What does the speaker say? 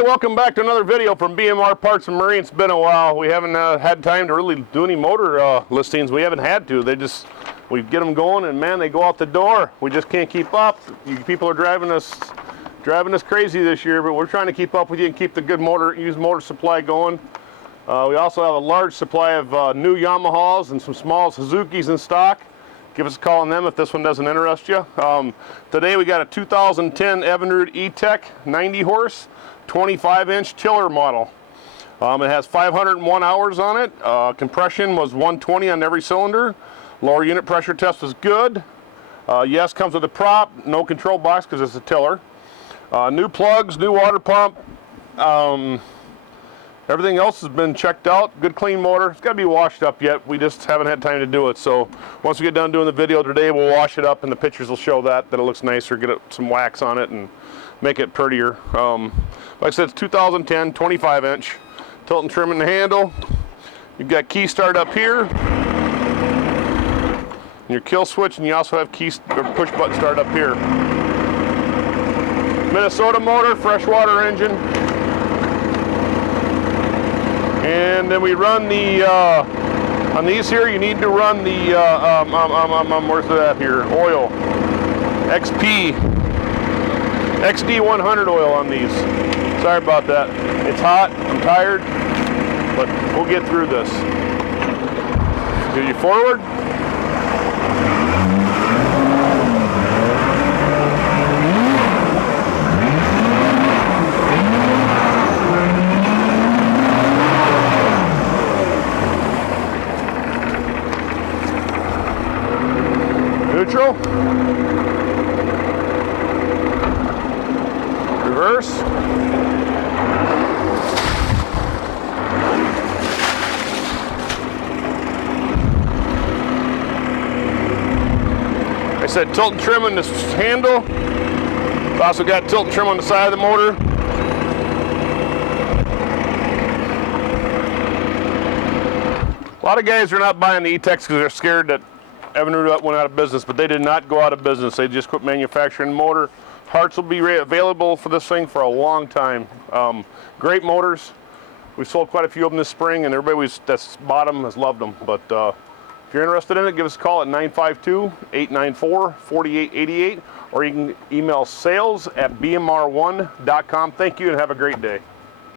Hey, welcome back to another video from BMR Parts and Marine. It's been a while. We haven't had time to really do any motor listings. We haven't had to. We get them going, and man, they go out the door. We just can't keep up. People are driving us crazy this year, but we're trying to keep up with you and keep the good used motor supply going. We also have a large supply of new Yamahas and some small Suzukis in stock. Give us a call on them if this one doesn't interest you. Today we got a 2010 Evinrude E-TEC 90 horse, 25-inch tiller model. It has 501 hours on it. Compression was 120 on every cylinder. Lower unit pressure test was good. Yes, comes with a prop, no control box because it's a tiller. New plugs, new water pump. Everything else has been checked out. Good clean motor. It's got to be washed up yet. We just haven't had time to do it. So once we get done doing the video today, we'll wash it up and the pictures will show that it looks nicer, get some wax on it and make it prettier. Like I said, it's 2010, 25-inch. Tilt and trim in the handle. You've got key start up here. Your kill switch, and you also have push button start up here. Minnesota motor, freshwater engine. And then we run the, on these here, you need to run the, where's that here? Oil. XD100 oil on these. Sorry about that. It's hot, I'm tired, but we'll get through this. Do you forward? Neutral. Reverse. I said tilt and trim on this handle. It's also got tilt and trim on the side of the motor. A lot of guys are not buying the E-TECs because they're scared that Evinrude went out of business, but they did not go out of business. They just quit manufacturing the motor. Parts will be available for this thing for a long time. Great motors. We sold quite a few of them this spring, and everybody that's bought them has loved them. But if you're interested in it, give us a call at 952-894-4888, or you can email sales@bmr1.com. Thank you, and have a great day.